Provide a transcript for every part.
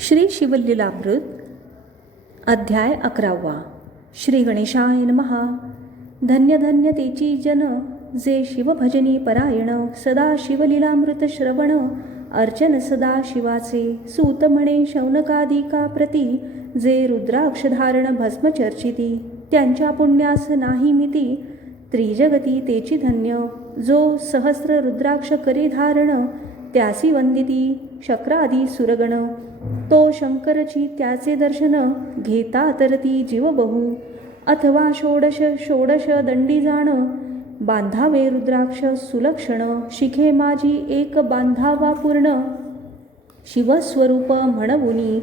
श्री शिवलीलामृत अध्याय 11. श्री गणेशाय नमः. धन्य धन्य तेची जन जे शिवभजनी परायण, सदा शिवलीलामृत श्रवण अर्चन सदा शिवाचे. सूत म्हणे शौनकादिका प्रती, जे रुद्राक्षधारण भस्म चर्चिती. त्यांच्या पुण्यास नाही मिती, त्रिजगती तेची धन्य. जो सहस्र रुद्राक्ष करी धारण, त्यासी वंदिती शक्रादी सुरगण. तो शंकरची त्याचे दर्शन, घेता तरती जीव बहु. अथवा षोडश षोडश दंडी जाण, बांधावे रुद्राक्ष सुलक्षण. शिखे माझी एक बांधावा पूर्ण, शिवस्वरूप म्हणवुनी.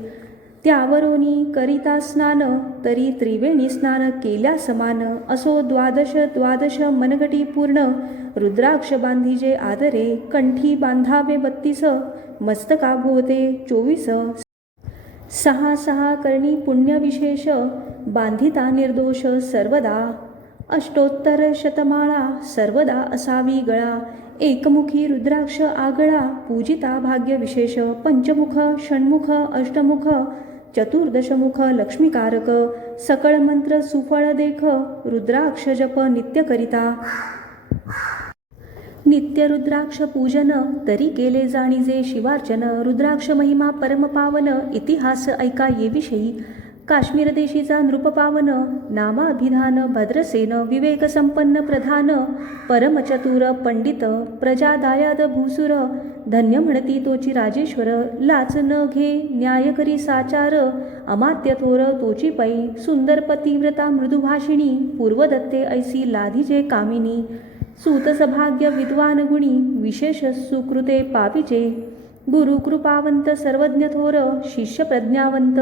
त्यावरोनी करिता स्नान, तरी त्रिवेणी स्नान केल्या समान. असो द्वादश द्वादश मनगटी पूर्ण, रुद्राक्ष बांधिजे आदरे. कंठी बांधावे 32, मस्तकाभोवते 24. सहा सहा करणी पुण्यविशेष, बांधिता निर्दोष सर्वदा. अष्टोत्तर शतमाळा सर्वदा असावी गळा. एकमुखी रुद्राक्ष आगळा, पूजिता भाग्य विशेष. पंचमुख षण्मुख अष्टमुख, चतुर्दशमुख लक्ष्मीकारक. सकळ मंत्र सुफळ देख, रुद्राक्ष जप नित्य करिता. नित्य रुद्राक्ष पूजन, तरी केले जाणीजे शिवार्चन. रुद्राक्ष महिमा परम पावन, इतिहास ऐका ये विषयी. काश्मीर देशीचा नृप पावन, नामाभिधान भद्रसेन. विवेक संपन्न प्रधान, परमचतुर पंडित. प्रजा दायाद भूसुर, धन्य म्हणती तोची राजेश्वर. लाच न घे न्याय करी साचार, अमात्य थोर तोची पै. सुंदर पतिव्रता मृदुभाषिणी, पूर्वदत्ते ऐसी लाधीजे कामिनी. सूत सभाग्य विद्वान गुणी, विशेष सुकृते पाविजे. गुरु कृपावंत सर्वज्ञ थोर, शिष्य प्रज्ञावंत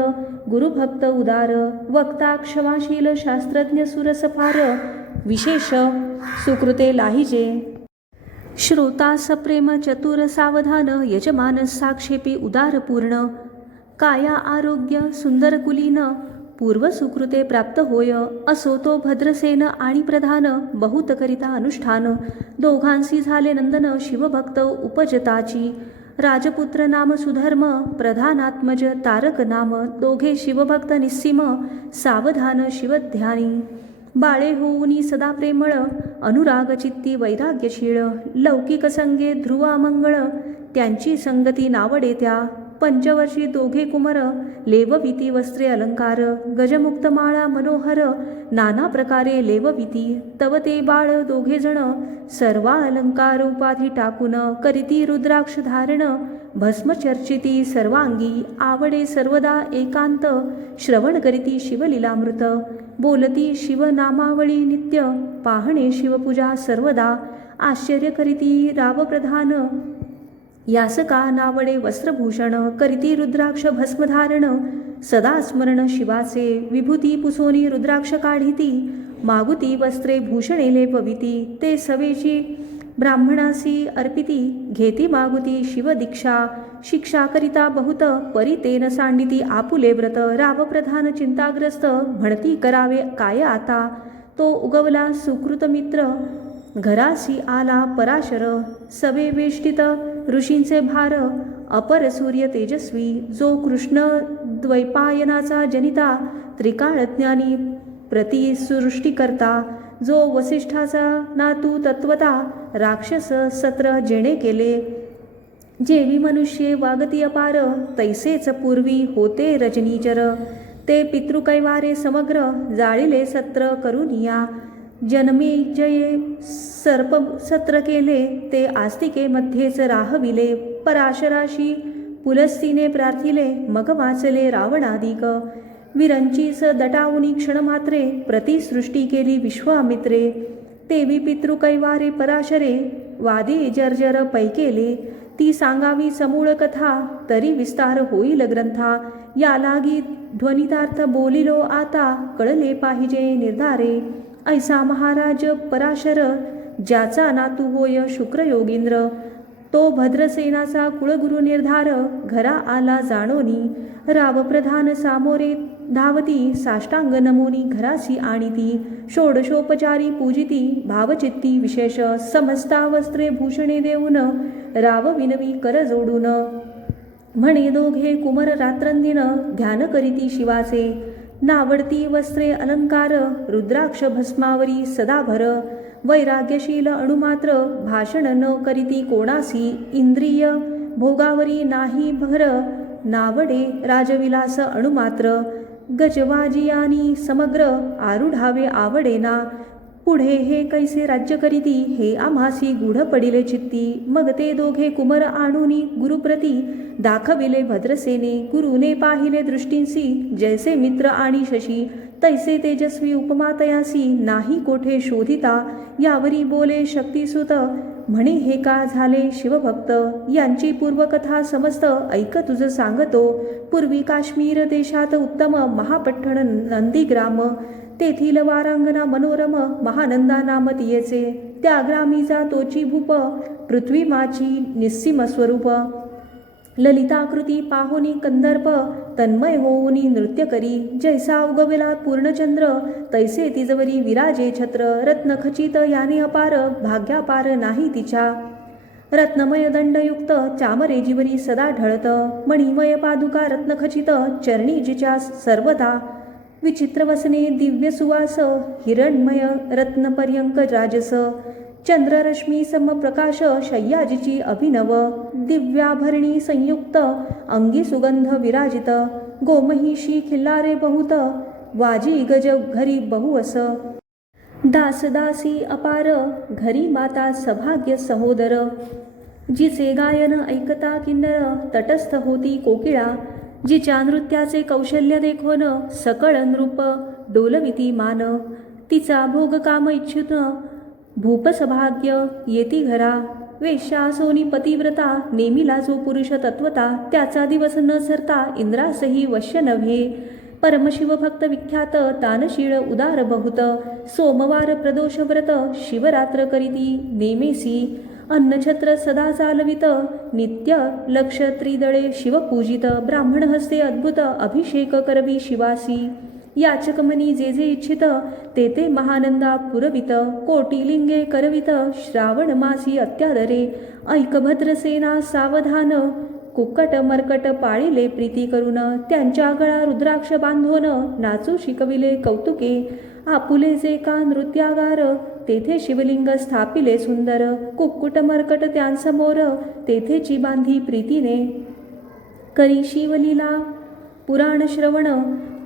गुरुभक्त उदार. वक्ता क्षमाशील शास्त्रज्ञ सुरसफार, विशेष सुकृते लाहिजे. श्रोता सप्रेम चतुर सावधान, यजमान साक्षेपी उदार पूर्ण. काया आरोग्य सुंदर कुलीन, पूर्व सुकृते प्राप्त होय. असो तो भद्रसेन आणि प्रधान, बहुत करिता अनुष्ठान. दोघांसी झाले नंदन, शिवभक्त उपजताची. राजपुत्र नाम सुधर्म, प्रधानात्मज तारक नाम. दोघे शिवभक्त निस्सीम, सावधान शिवध्यानी. बाळे होऊनी सदा प्रेमळ, अनुराग चित्ती वैराग्यशीळ. लौकिक संगे ध्रुवा मंगळ, त्यांची संगती नावडे त्या. पंचवर्षी दोघे कुमर, लेवविती वस्त्रे अलंकार. गजमुक्त माळा मनोहर, नाना प्रकारे लेवविती. तव ते बाळ दोघे जण, सर्वा अलंकार उपाधी टाकून. करीती रुद्राक्ष धारण, भस्म चर्चिती सर्वांगी. आवडे सर्वदा एकांत, श्रवण करीती शिवलीलामृत. बोलती शिवनामावळी नित्य, पाहणे शिवपूजा सर्वदा. आश्चर्य करीती रावप्रधान, यासका नावडे वस्त्रभूषण. करीती रुद्राक्ष भस्मधारण, सदा स्मरण शिवाचे. विभूती पुसोनी रुद्राक्ष काढिती, मागुती वस्त्रे भूषणे लेपविती. ते सवेची ब्राह्मणासी अर्पिती, घेती मागुती शिवदीक्षा. शिक्षा करिता बहुत, परी तेन सांडिती आपुले व्रत. रावप्रधान चिंताग्रस्त, म्हणती करावे काय आता. तो उगवला सुकृत मित्र, घरासी आला पराशर. सवे वेष्टित ऋषींचे भार, अपर सूर्य तेजस्वी. जो कृष्ण द्वैपायनाचा जनिता, त्रिकाळज्ञानी प्रतिसृष्टी करता. जो वसिष्ठाचा नातू तत्वता, राक्षस सत्र जेणे केले. जेवी मनुष्ये वागती अपार, तैसेच पूर्वी होते रजनीचर. ते पितृकैवारे समग्र, जाळिले सत्र करुनिया. जन्मी जये सर्प सत्र केले, ते आस्तिके मध्येच राहविले. पराशराशी पुलस्तीने प्रार्थिले, मग वाचले रावणादिक. विरंचीस दटावुनी क्षणमात्रे, प्रतिसृष्टी केली विश्वामित्रे. तेवी पितृकैवारे पराशरे, वादी जर्जर पैकेले. ती सांगावी समूळ कथा, तरी विस्तार होईल ग्रंथा. या लागी ध्वनितार्थ बोलिलो आता, कळले पाहिजे निर्धारे. ऐसा महाराज पराशर, ज्याचा नातू होय शुक्र योगींद्र. तो भद्रसेनाचा कुळगुरु निर्धार, घरा आला जाणोनी. रावप्रधान सामोरे धावती, साष्टांग नमोनी घरासी आणिती. षोडशोपचारी पूजिती, भावचित्ती विशेष. समस्ता वस्त्रे भूषणे देऊन, राव विनवी कर जोडून. म्हणे दोघे कुमर रात्रंदिन ध्यान करीती शिवाचे. नावडती वस्त्रे अलंकार रुद्राक्ष भस्मावरी सदाभर. वैराग्यशील अणुमात्र भाषण न करीती कोणासी. इंद्रिय भोगावरी नाही भर नावडे राजविलास अणुमात्र. गजवाजियानी समग्र आरूढावे आवडेना. पुढे हे कैसे राज्य करीती हे आम्हासी गूढ पडिले चित्ती. मग ते दोघे कुमर आणूनी गुरुप्रती दाखविले भद्रसेने. गुरुने पाहिले दृष्टींसी जैसे मित्र आणि शशी. तैसे तेजस्वी उपमा तयासी नाही कोठे शोधिता. यावरी बोले शक्तिसुत म्हणे हे का झाले शिवभक्त. यांची पूर्वकथा समस्त ऐक तुझ सांगतो. पूर्वी काश्मीर देशात उत्तम महापट्टण नंदीग्राम. तेथील वारांगना मनोरम महानंदा नाम तियेचे. त्या ग्रामीचा तोची भूप पृथ्वी माची निस्सीम स्वरूप. ललिताकृती पाहोनी कंदर्प तन्मय होऊनी नृत्य करी. जैसा उगवला पूर्णचंद्र तैसे तिजवरी विराजे छत्र. रत्नखचित याने अपार भाग्यापार नाही तिच्या. रत्नमय दंडयुक्त चामरे जिवरी सदा ढळत. मणिमय पादुका रत्नखचित चरणी जिच्या सर्वदा. विचित्र वसने दिव्य सुवास हिरण्मय रत्नपर्यंक राजस. चंद्ररश्मी समप्रकाश शय्याजीची अभिनव. दिव्याभरणी संयुक्त अंगी सुगंध विराजित. गोमहिषी खिल्लारे बहुत वाजी गज घरी बहुअस. दासदासी अपार घरी माता सभाग्य सहोदर. जिचे गायन ऐकता किन्नर तटस्थ होती कोकिळा. जिच्या नृत्याचे कौशल्य देखोन सकळ नृप डोलविती मान. तिचा भोग काम इच्छुत भूपसभाग्य येती घरा. वेश्या सोनी पतिव्रता नेमिला जो पुरुष तत्वता. त्याचा दिवस न सरता इंद्रासही वश्य नव्हे. परमशिव भक्त विख्यात तानशीळ उदार बहुत. सोमवार प्रदोष व्रत शिवरात्र करीती नेमेसी. अन्नछत्र सदा चालवित नित्य लक्ष त्रिदळे शिवपूजित. ब्राह्मण हस्ते अद्भुत अभिषेक करवी शिवासी. याचकमनी जे जे इच्छित ते ते महानंदा पुरवित. कोटिलिंगे करवित श्रावण मासी अत्यादरे. ऐक भद्रसेना सावधान कुक्कट मर्कट पाळिले प्रीती करून. त्यांच्या गळा रुद्राक्ष बांधून नाचू शिकविले कौतुके. आपुले जे का नृत्यागार तेथे शिवलिंग स्थापिले सुंदर. कुक्कुट मर्कट त्यांसमोर तेथेची बांधी प्रीतीने. करी शिवलीला पुराण श्रवण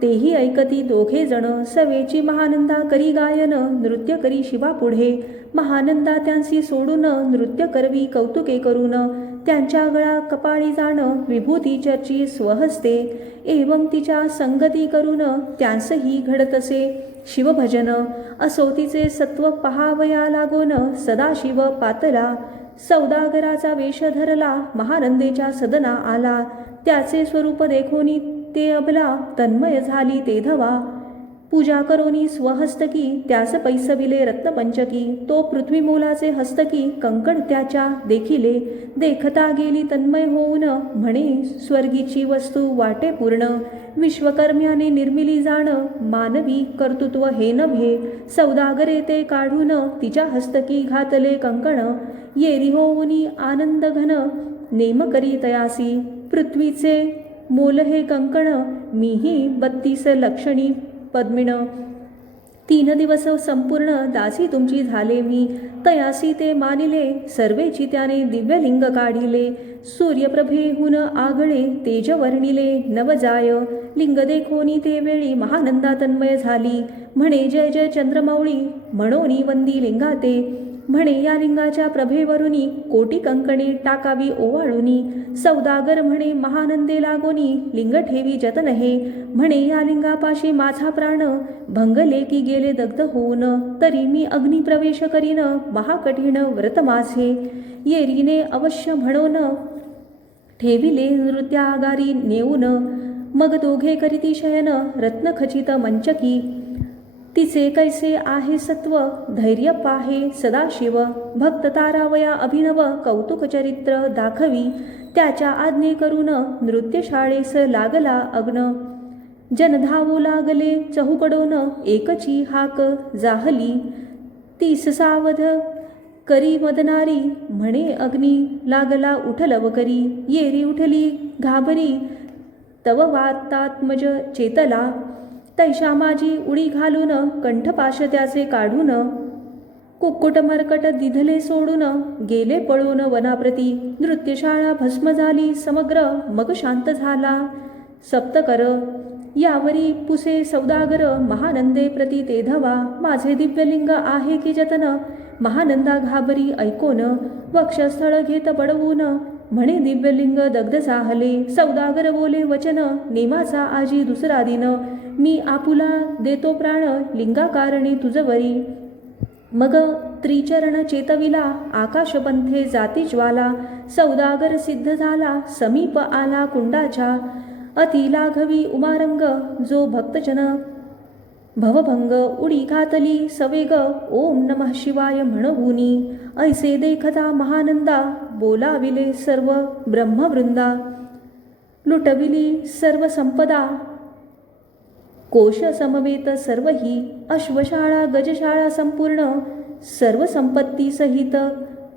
तेही ऐकती दोघे जण. सवेची महानंदा करी गायन नृत्य करी शिवा पुढे. महानंदा त्यांसी सोडून नृत्य करवी कौतुके करून. त्यांच्या गळा कपाळी जाण विभूती चर्ची स्वहस्ते. एवं तिच्या संगती करून त्यांसही घडतसे शिवभजन. असो तिचे सत्व पहावया लागोन सदाशिव पातला. सौदागराचा वेश धरला महानंदेच्या सदना आला. त्याचे स्वरूप देखोनी ते अबला तन्मय झाली ते धवा. पूजा करोनी स्वहस्तकी त्यास पैसविले रत्नपंचकी. तो पृथ्वी मोलाचे हस्तकी कंकण त्याच्या देखिले. देखता गेली तन्मय होऊन म्हणे स्वर्गीची वस्तू वाटे पूर्ण. विश्वकर्म्याने निर्मिली जाण मानवी कर्तृत्व हे नव्हे. सौदागरे ते काढून तिच्या हस्तकी घातले कंकण. येरी होऊनी आनंद घन नेम करी तयासी. पृथ्वीचे मोल हे कंकण मीही 32 लक्षणी पद्मिण. 3 दिवस संपूर्ण दासी तुमची झाले मी. तयासी ते मानिले सर्वेची त्याने दिव्यलिंग काढिले. सूर्यप्रभेहून आगळे तेज वर्णिले नवजाय. लिंग देखोनी ते वेळी महानंदा तन्मय झाली. म्हणे जय जय चंद्रमौळी म्हणोनी वंदी लिंगाते. म्हणे या लिंगाच्या प्रभेवरुनी कोटी कंकणे टाकावी ओवाळुनी. सौदागर म्हणे महानंदे लागोनी लिंग ठेवी जतन हे. म्हणे या लिंगापाशी माझा प्राण भंगले की गेले दग्ध होऊन. तरी मी अग्नी प्रवेश करीन महाकठीण व्रत माझे. येरीने अवश्य म्हणून ठेविले नृत्यागारी नेऊन. मग दोघे करीती शयन रत्नखचित मंचकी. तिचे कैसे आहे सत्व धैर्य पाहे सदाशिव. भक्त तारावया अभिनव कौतुक चरित्र दाखवी. त्याच्या आज्ञे करून नृत्यशाळेस लागला अग्न. जन धावू लागले चहूकडून एकची हाक जाहली. 30 सावध करी मदनारी म्हणे अग्नी लागला उठलव करी येरी उठली घाबरी तव वातात्मज चेतला तैशा माझी उडी घालून कंठपाश त्याचे काढून कुक्कुट मरकट दिधले सोडून गेले पळून वनाप्रती नृत्यशाळा भस्म झाली समग्र मग शांत झाला सप्तकर यावरी पुसे सौदागर महानंदे प्रती ते धवा माझे दिव्यलिंग आहे की जतन महानंदा घाबरी ऐकोन वक्षस्थळ घेत बडवून म्हणे दिव्यलिंग दग्ध साहले सौदागर बोले वचन नेमाचा आजी दुसरा दिन मी आपुला देतो प्राण लिंगाकारणी तुझवरी मग त्रिचरण चेतविला आकाशपंथे जाती ज्वाला सौदागर सिद्ध झाला समीप आला कुंडाच्या अति लाघवी उमारंग जो भक्तजन भवभंग उडी घातली सवेग ओम नमः शिवाय म्हणवुनी ऐसे देखता महानंदा बोलाविले सर्व ब्रह्मवृंदा लुटविली सर्व संपदा कोश समवेत सर्वही अश्वशाळा गजशाळा संपूर्ण सर्व संपत्ती सहित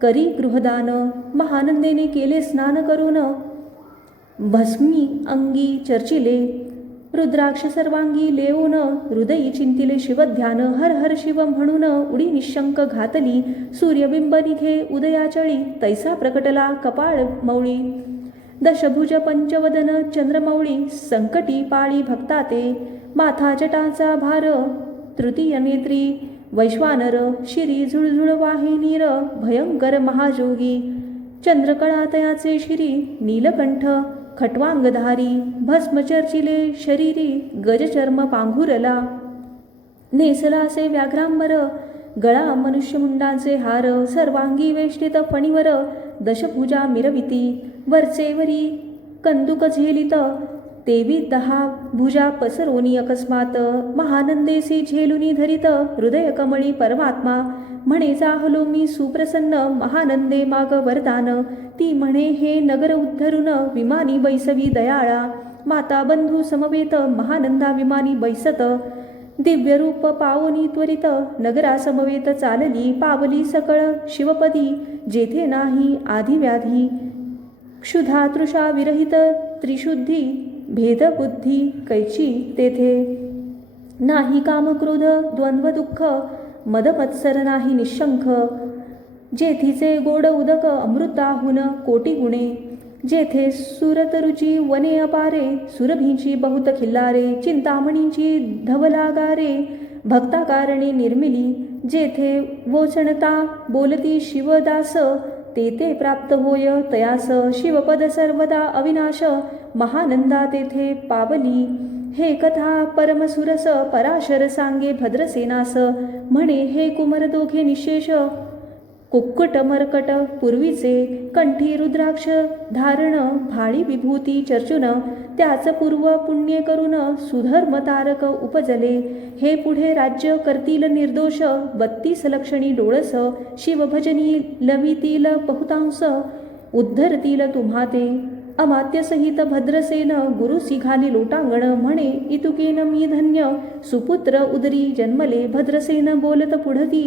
करी गृहदान महानंदेने केले स्नान करून भस्मी अंगी चर्चिले रुद्राक्ष सर्वांगी लेऊन हृदयी चिंतिले शिवध्यान हर हर शिव म्हणून उडी निशंक घातली सूर्यबिंब निघे उदयाचळी तैसा प्रकटला कपाळ मौळी दशभुज पंचवदन चंद्रमौळी संकटी पाळी भक्ताते माथा जटाचा भार तृतीय नेत्री वैश्वानर शिरी झुळझुळ वाहे नीर भयंकर महाजोगी चंद्रकळा तयाचे शिरी नीलकंठ खट्वांगधारी भस्म चर्चिले शरीरी गजचर्म पांघुरला नेसलासे व्याघ्रांबर गळा मनुष्यमुंडांचे हार सर्वांगी वेष्टित फणीवर दशभुजा मिरविती वरचेवरी कंदुक झेलित तेवी 10 भुजा पसरोनी अकस्मात महानंदेसी झेलुनी धरित हृदय कमळी परमात्मा म्हणे जाहलो मी सुप्रसन्न महानंदे माग वरदान ती म्हणे हे नगर उद्धरून विमानी बैसवी दयाळा माता बंधू समवेत महानंदा विमानी बैसत दिव्य रूप पावनी त्वरित नगरा समवेत चालली पावली सकळ शिवपदी जेथे नाही आधी व्याधी क्षुधा तृषा विरहित त्रिशुद्धी भेदबुद्धी कैची तेथे नाही काम क्रोध द्वंद्व दुःख मदमत्सर नाही निशंख जेथीचे गोड उदक अमृताहून कोटी गुणे जेथे सुरतरुची वने अपारे सुरभींची बहुत खिल्लारे चिंतामणींची धवलागारे भक्ताकारणे निर्मिली जेथे वोचणता बोलती शिवदास तेथे प्राप्त होय तयास शिवपद सर्वदा अविनाश महानंदा तेथे पावली हे कथा परमसुरस पराशर सांगे भद्रसेनास म्हणे हे कुमर दोघे निशेष कुक्कुट मरकट पूर्वीचे कंठी रुद्राक्ष धारण भाळी विभूती चर्चुन त्याच पूर्व पुण्य करून सुधर्म तारक उपजले हे पुढे राज्य करतील निर्दोष 32 लक्षणी डोळस शिवभजनी लवितील बहुतांश उद्धरतील तुम्हा ते अमात्यसहित भद्रसेन गुरुसी घाली लोटांगण म्हणे इतुकेन मी धन्य सुपुत्र उदरी जन्मले भद्रसेन बोलत पुढती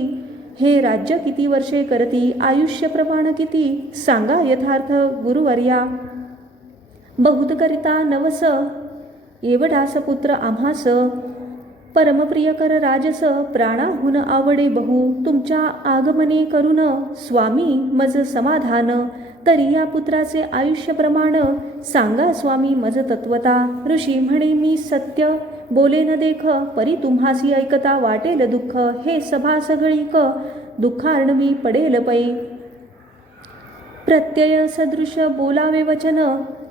हे राज्य किती वर्षे करती आयुष्य प्रमाण किती सांगा यथार्थ गुरुवर्या बहुत करिता नवस एवढास पुत्र आम्हास परमप्रिय कर राजस प्राणाहून आवडे बहु तुमच्या आगमने करून स्वामी मज समाधान तरी या पुत्राचे आयुष्य प्रमाण सांगा स्वामी मज तत्वता ऋषी म्हणे मी सत्य बोले न देख परी तुम्हासी ऐकता वाटेल दुःख हे सभा सगळीक दुःखार्णवी पडेल पै प्रत्यय सदृश बोलावे वचन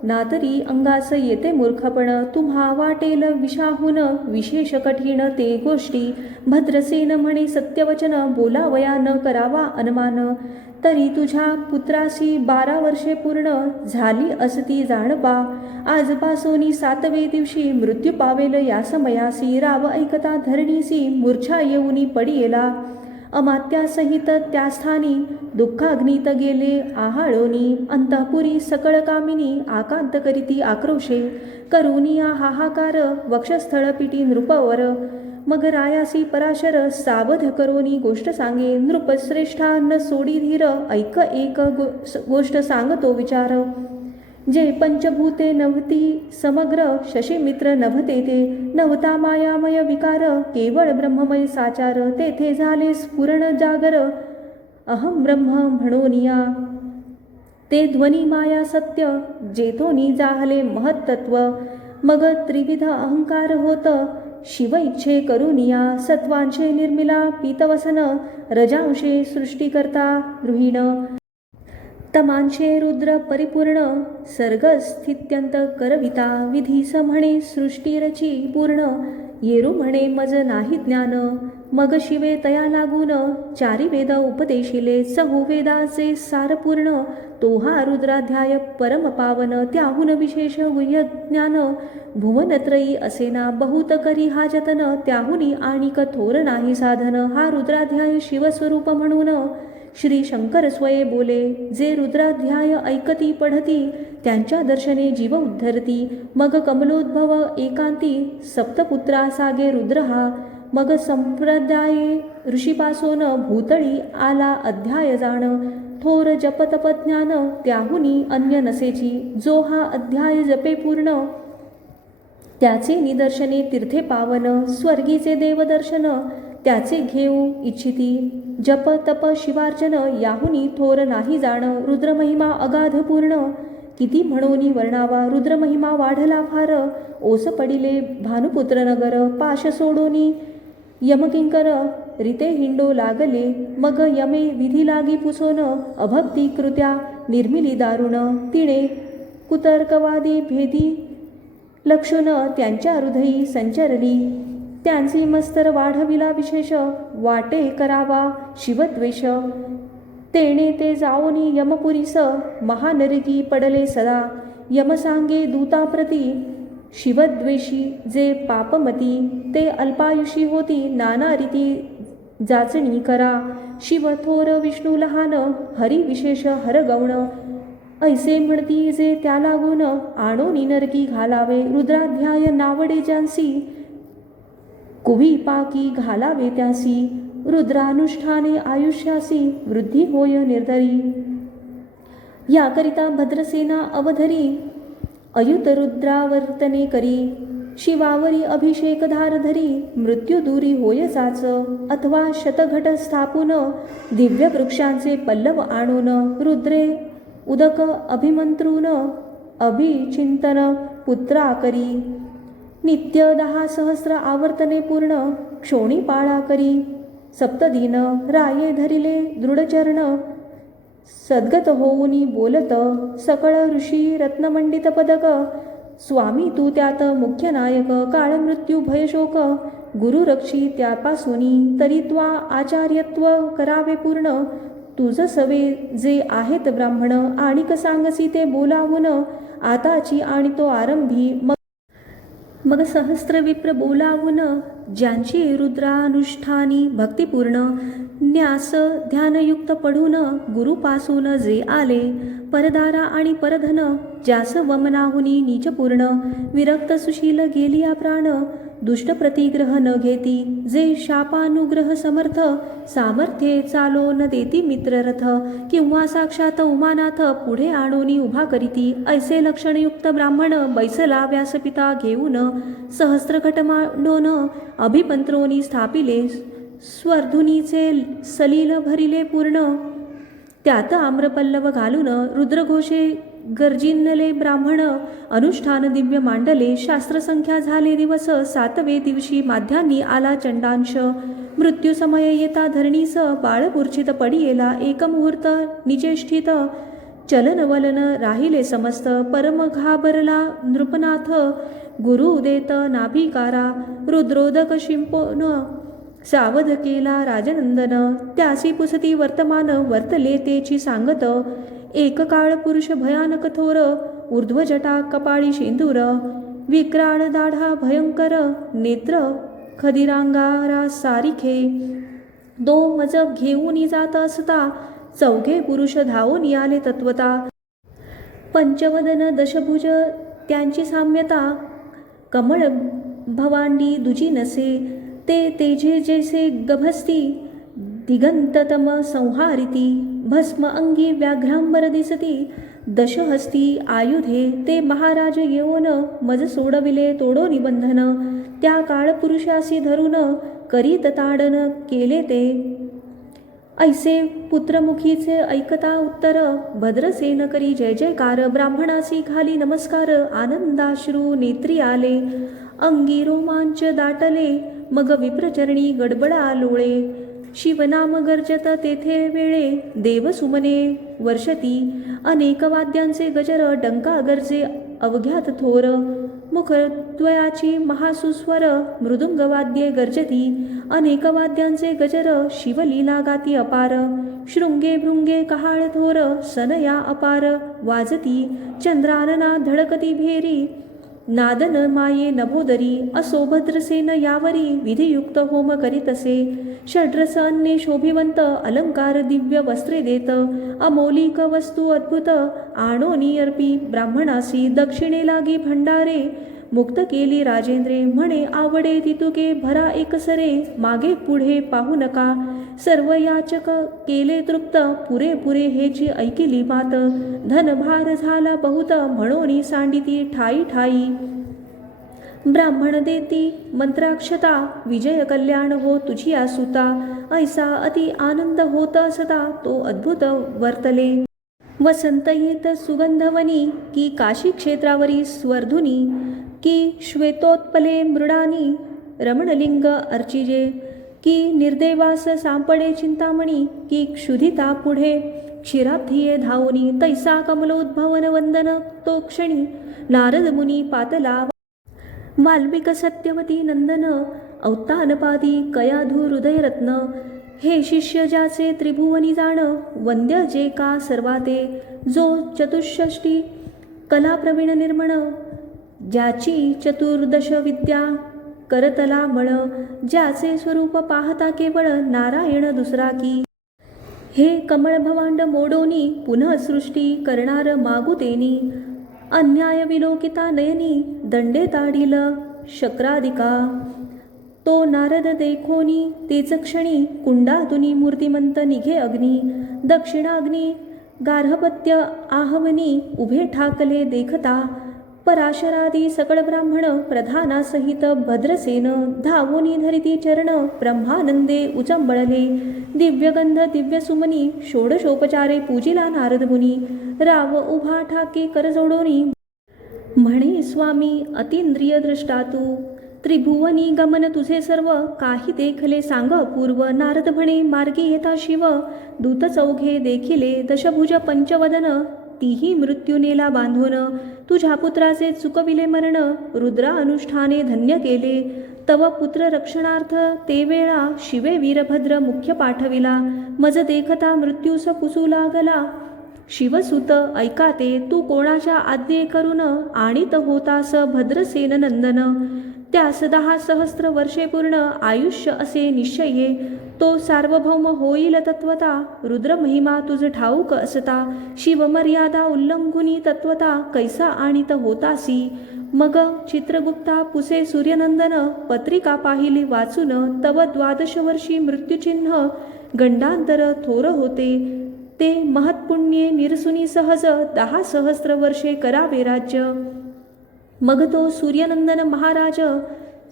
नातरी अंगास येते मूर्खपण तुम्हा वाटेल विषाहून विशेष कठीण ते गोष्टी भद्रसेन म्हणे सत्यवचन बोलावया न करावा अनुमान तरी तुझ्या पुत्रासी 12 वर्षे पूर्ण झाली असती जाणपा आजपासोनी 7वे दिवशी मृत्यू पावेल या समयासी राव ऐकता धरणीसी मूर्छा येऊनी पडियेला अमात्यासहित त्या स्थानी दुःखाग्नीत गेले आहाळोनी अंतपुरी सकळ कामिनी आकांत करीती आक्रोशे करुनिया हाहाकार वक्षस्थळ पिटी नृपवर मग रायासी पराशर सावध करोनी गोष्ट सांगे. नृपश्रेष्ठा न सोडी धीर ऐक एक गोष्ट सांगतो विचार. जे पंचभूते नव्हती समग्र शशीमित्र नभते ते. नव्हता मायामय विकार केवळ ब्रह्ममय साचार. तेथे झाले स्फुरण जागर अहम ब्रह्म म्हणोनिया. ते ध्वनी माया सत्य जेथोनी जाहले महत्तत्व. मग त्रिविध अहंकार होत शिव इच्छे करुनिया. सत्वांशे निर्मिला पीतवसन रजांशे सृष्टीकर्ता गृहीण. तमांशे रुद्र परिपूर्ण सर्गस्थित्यंत करविता. विधीस म्हणे सृष्टीरची पूर्ण येरू म्हणे मज नाही ज्ञान. मग शिवे तया लागून चारी वेद उपदेशिले. चहुवेदाचे सार पूर्ण तो हा रुद्राध्याय परम पावन. त्याहून विशेष गुह्य ज्ञान भुवनत्रयी असेना बहुत करी हा जतन. त्याहुनी आणिक थोर नाही साधन. हा रुद्राध्याय शिवस्वरूप म्हणून श्री शंकर स्वये बोले. जे रुद्राध्याय ऐकती पढती त्यांच्या दर्शने जीव उद्धरती. मग कमलोद्भव एकांती सप्तपुत्रा सागे रुद्र हा. मग संप्रदाये ऋषीपासोन भूतळी आला अध्याय जाण. थोर जपतप ज्ञान त्याहुनी अन्य नसेची. जो हा अध्याय जपे पूर्ण त्याचे निदर्शने तीर्थे पावन. स्वर्गीचे देवदर्शन त्याचे घेऊ इच्छिती. जप तप शिवार्चन याहुनी थोर नाही जाण. रुद्रमहिमा अगाध पूर्ण किती म्हणोनी वर्णावा. रुद्रमहिमा वाढला फार ओस पडिले भानुपुत्र नगर. पाश सोडोनी यमकिंकर रिते हिंडो लागले. मग यमे विधी लागी पुसोन अभक्ती कृत्या निर्मिली दारुण. तिने कुतर्कवादी भेदी लक्षुन त्यांच्या हृदयी संचरली. त्यांची मस्तर वाढविला विशेष वाटे करावा शिवद्वेष. तेणे ते जाओनी यमपुरीस महानरकी पडले सदा. यम सांगे दूताप्रती शिवद्वेषी जे पापमती. ते अल्पायुषी होती नाना रीती जाचणी करा. शिव थोर विष्णू लहान हरी विशेष हरगौण. ऐसे म्हणती जे त्या लागून आणोनी नरकी घालावे. रुद्राध्याय नावडे ज्यांसी कुवी पाकी घालावे त्यासी. रुद्रानुष्ठाने आयुष्यासी वृद्धी होय निर्धरी. याकरिता भद्रसेना अवधरी अयुत रुद्रावर्तने करी. शिवावरी अभिषेक धार धरी मृत्यू दूरी होय जाच. अथवा शतघट स्थापून दिव्य वृक्षांचे पल्लव आणून. रुद्रे उदक अभिमंत्रून अभिचिंतन पुत्रा करी. नित्य 10 सहस्र आवर्तने पूर्ण क्षोणी पाळा करी. सप्तदिन राये धरिले दृढचरण सद्गत होऊनी बोलत. सकळ ऋषी रत्नमंडित पदक स्वामी तू त्यात मुख्य नायक. काळ मृत्यू भयशोक गुरु रक्षी त्यापासूनी. तरी त्वा आचार्यत्व करावे पूर्ण. तुझ सवे जे आहेत ब्राह्मण. आणिक सांगसी ते बोलावून आताची आणि तो आरंभी. मग सहस्त्र विप्र बोलावून ज्यांची रुद्रानुष्ठानी भक्तिपूर्ण. न्यास ध्यानयुक्त पढून गुरुपासून जे आले. परदारा आणि परधन ज्यास वमनाहुनी नीचपूर्ण. विरक्त सुशील गेलिया प्राण दुष्ट प्रतिग्रह न घेती. जे शापानुग्रह समर्थ सामर्थ्ये चालो न देती मित्ररथ. किंवा साक्षात उमानाथ पुढे आणोनी उभा करीती. ऐसे लक्षणयुक्त ब्राह्मण बैसला व्यासपिता घेऊन. सहस्त्रघट मांडोन अभिपंत्रोनी स्थापिले. स्वर्धुनीचे सलील भरिले पूर्ण. त्यात आम्रपल्लव घालून रुद्रघोषे गर्जिनले ब्राह्मण. अनुष्ठान दिव्य मांडले. शास्त्रसंख्या झाले दिवस. 7वे दिवशी माध्यान्नी आला चंडांश. मृत्यू समय येता धरणीस. बाळ मूर्छित पडियेला एक मुहूर्त निचेष्टित. चलन वलन राहिले समस्त. परम घाबरला नृपनाथ. गुरु देत नाभिकारा. रुद्रोदक शिंपोन सावध केला राजनंदन. त्यासी पुसती वर्तमान वर्तले तेची सांगत. एक काळ पुरुष भयानक थोर. ऊर्ध्वजटा कपाळी शेंदूर. विक्राळ दाढा भयंकर. नेत्र खदिरांगारा सारिखे. 2 मज घेऊन जात असता. 4घे पुरुष धावून आले तत्वता. पंचवदन दशभुज त्यांची साम्यता. कमळ भवांडी दुजी नसे. ते तेजे जैसे गभस्ती दिगंततम संहारिती भस्म अंगी व्याघ्रांबर दिसती दशहस्ती आयुधे ते महाराज येऊन मज सोडविले तोडो निबंधन त्या काळपुरुषासी धरून करीत ताडन केले ते ऐसे पुत्रमुखीचे ऐकता उत्तर भद्रसेन करी जय जयकार ब्राह्मणासी घाली नमस्कार आनंदाश्रू नेत्री आले अंगी रोमांच दाटले मग विप्रचरणी गडबडा लोळे शिवनाम गर्जत तेथे वेळे देवसुमने वर्षती अनेक वाद्यांचे गजर डंका गरजे अवघ्यात थोर मुखद्वयाची महासुस्वर मृदुंगवाद्ये गर्जती अनेक वाद्यांचे गजर शिवलीला गाती अपार शृंगे भृंगे कहाळ थोर सनया अपार वाजती चंद्रानना धडकती भेरी नादन माये नभोदरी असो भद्रसेन यावरी विधियुक्त होम करीतसे षड्रस अन्ये शोभिवंत अलंकार दिव्य वस्त्रे देत अमोलिक वस्तू अद्भुत आणोनी अर्पी ब्राह्मणासी दक्षिणे लागी भंडारे मुक्त केली राजेंद्रे म्हणे आवडे तितुके भरा एकसरे मागे पुढे पाहू नका सर्व याचक केले तृप्त पुरेपुरे हेची ऐकिली मात धनभार झाला बहुत म्हणोनी सांडिती ठाई ठाई ब्राह्मण देती मंत्राक्षता विजय कल्याण हो तुझी आसुता ऐसा अति आनंद होत असता तो अद्भुत वर्तले वसंत येत सुगंधवनी की काशी क्षेत्रावरी स्वर्धुनी की श्वेतोत्पले मृडानी रमणलिंग अर्चिजे की निर्देवास सांपडे चिंतामणी की क्षुधिता पुढे क्षीराब्धिये धावनी तैसा कमलोद्भवन वंदन तो क्षणी नारद मुनी पातला वाल्मिक सत्यवती नंदन औत्तानपादी कयाधू हृदयरत्न हे शिष्य ज्याचे त्रिभुवनी जाण वंद्य जे का सर्वाते जो चतुष्षष्टी कला प्रवीण निर्मण ज्याची चतुर्दश विद्या करतला मळ ज्याचे स्वरूप पाहता केवळ नारायण दुसरा की हे कमळ भवांड मोडोनी पुनः सृष्टी करणार मागुतेनी अन्याय विलोकिता नयनी दंडे ताडील शक्रादिका तो नारद देखोनी तेच क्षणी कुंडातुनी मूर्तिमंत निघे अग्नी दक्षिणाग्नी गार्हपत्य आहवनी उभे ठाकले देखता पराशरादी सकळ ब्राह्मण प्रधानासहित भद्रसेन धावोनी धरिती चरण ब्रह्मानंदे उचंबळले दिव्यगंध दिव्यसुमनी षोडशोपचारे पूजिला नारद मुनी राव उभा ठाके करजोडोनी म्हणे स्वामी अतींद्रिय दृष्टा तू त्रिभुवनी गमन तुझे सर्व काही देखले सांग पूर्व नारद म्हणे मार्गी येता शिव दूत चौघे देखिले दशभुज पंचवदन तीही मृत्यू नेला बांधून तुझ्या पुत्राचे चुकविले मरण रुद्रा अनुष्ठाने धन्य केले तव पुत्र रक्षणार्थ ते वेळा शिवे वीरभद्र मुख्य पाठविला मज देखता मृत्यूस पुसू लागला शिवसुत ऐकाते तू कोणाच्या आज्ञे करून आणीत होतास भद्रसेन नंदन त्यास 10 सहस्त्र वर्षे पूर्ण आयुष्य असे निश्चये तो सार्वभौम होईल तत्वता रुद्र महिमा तुझ ठाऊक असता शिवमर्यादा उल्लंघुनी तत्वता कैसा आणीत होतासी मग चित्रगुप्ता पुसे सूर्यनंदन पत्रिका पाहिली वाचून तव 12 वर्षी मृत्यूचिन्ह गंडांतर थोर होते ते महत्पुण्ये निरसुनी सहज 10 सहस्त्र वर्षे करावे राज्य मग तो सूर्यनंदन महाराज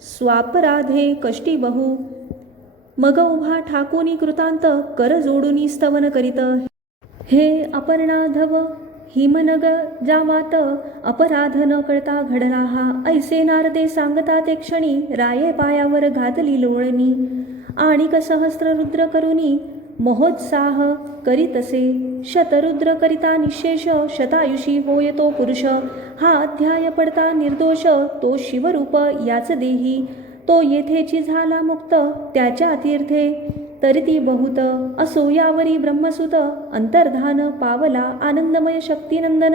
स्वापराधे कष्टी बहु मग उभा ठाकोनी कृतांत कर जोडूनी स्तवन करीत हे अपर्णाधव हिमनग जामात अपराध न कळता घडला हा ऐसे नारदे सांगता ते क्षणी राये पायावर घातली लोळणी आणिक सहस्त्र रुद्र करुनी महोत्साह करीतसे शतरुद्र करिता निशेष शतायुषी होय तो पुरुष हा अध्याय पडता निर्दोष तो शिवरूप याच देही तो येथेची झाला मुक्त त्याच्या तीर्थे तरिती बहुत असो यावरी ब्रह्मसुत अंतर्धान पावला आनंदमय शक्तिनंदन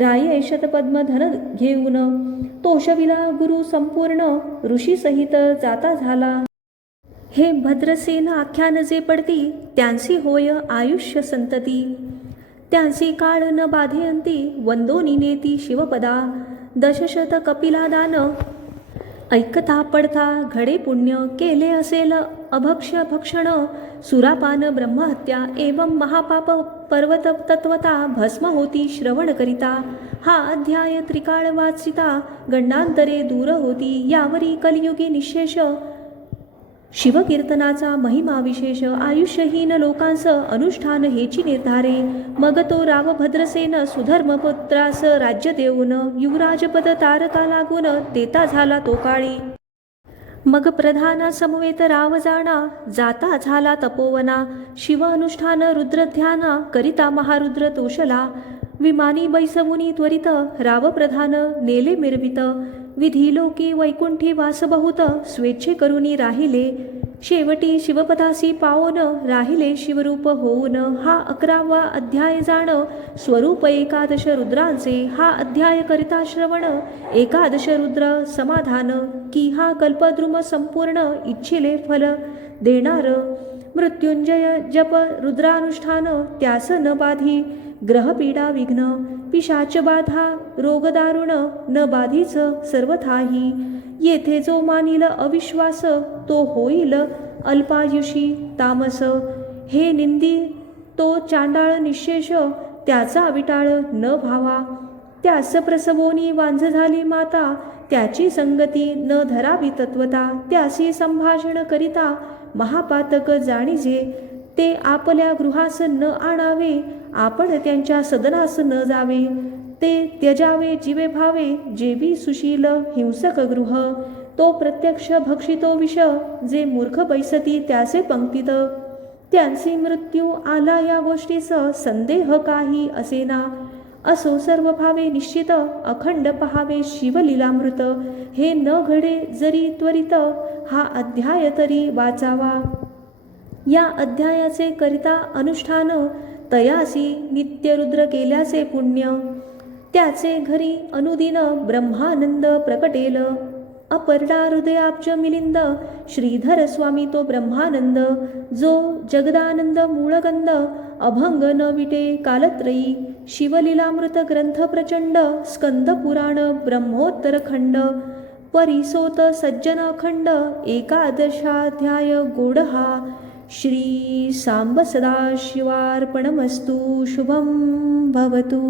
राये शतपद्म धन घेऊन तोषविला गुरु संपूर्ण ऋषी सहित जाता झाला हे भद्रसेन आख्यान जे पडती त्यांची होय आयुष्य संतती त्यांची काळ न बाधेयंती वंदोनी नेती शिवपदा दशशत कपिला दान ऐकता पडता घडे पुण्य केले असेल अभक्ष भक्षण सुरापान ब्रह्महत्या एवं महापाप पर्वत तत्वता भस्म होती श्रवण करिता. हा अध्याय त्रिकाळ वाचिता गंडांतरे दूर होती. यावरी कलियुगी निशेष शिवकीर्तनाचा महिमा विशेष. आयुष्यहीन लोकांस अनुष्ठान हेची निर्धारे. मग तो रावभद्रसेन सुधर्मपुत्रास राज्य देऊन युवराजपद तारका लागून देता झाला तो काळी. मग प्रधाना समवेत राव जाता झाला तपोवना. शिव अनुष्ठान रुद्रध्याना करिता महारुद्र तोषला. विमानी बैसमुनी त्वरित राव प्रधान नेले मिरवित. विधी लोकी वैकुंठी वास बहुत स्वेच्छे करुनी राहिले. शेवटी शिवपदासी पावोन राहिले शिवरूप होऊन. हा 11वा अध्याय जाण स्वरूप एकादश रुद्रांचे. हा अध्याय करिता श्रवण एकादश रुद्र समाधान. की हा कल्पद्रुम संपूर्ण इच्छिले फल देणार. मृत्युंजय जप रुद्रानुष्ठान त्यास न बाधी. ग्रहपीडा विघ्न पिशाच बाधा रोगदारुण न बाधीच सर्वथाही. येथे जो मानिल अविश्वास तो होईल अल्पायुषी तामस. हे निंदी तो चांडाळ निशेष त्याचा विटाळ न भावा. त्यास प्रसवोनी वांझ झाली माता त्याची संगती न धरावी तत्वता. त्यासी संभाषण करिता महापातक जाणीजे. ते आपल्या गृहास न आणावे आपण त्यांच्या सदनास न जावे. ते त्यजावे जीवे भावे जेवी सुशील हिंसक गृह. तो प्रत्यक्ष भक्षितो विष जे मूर्ख बैसती त्याचे पंक्तीत. त्यांची मृत्यू आला या गोष्टीस संदेह काही असेना. असो सर्व भावे निश्चित अखंड पहावे शिवलीलामृत. हे न घडे जरी त्वरित हा अध्याय तरी वाचावा. या अध्यायाचे करिता अनुष्ठान तयासी नित्यरुद्र केल्याचे पुण्य. त्याचे घरी अनुदिन ब्रह्मानंद प्रकटेल. अपर्णा हृदयाब्ज मिलिंद श्रीधर स्वामी तो ब्रह्मानंद. जो जगदानंद मूळगंध अभंग न विटे कालत्रयी. शिवलीलामृत ग्रंथ प्रचंड स्कंद पुराण ब्रह्मोत्तर खंड. परिसोत सज्जन अखंड एकादशाध्याय गोड हा. श्री सांब सदाशिवार्पणमस्तु. शुभं भवतु.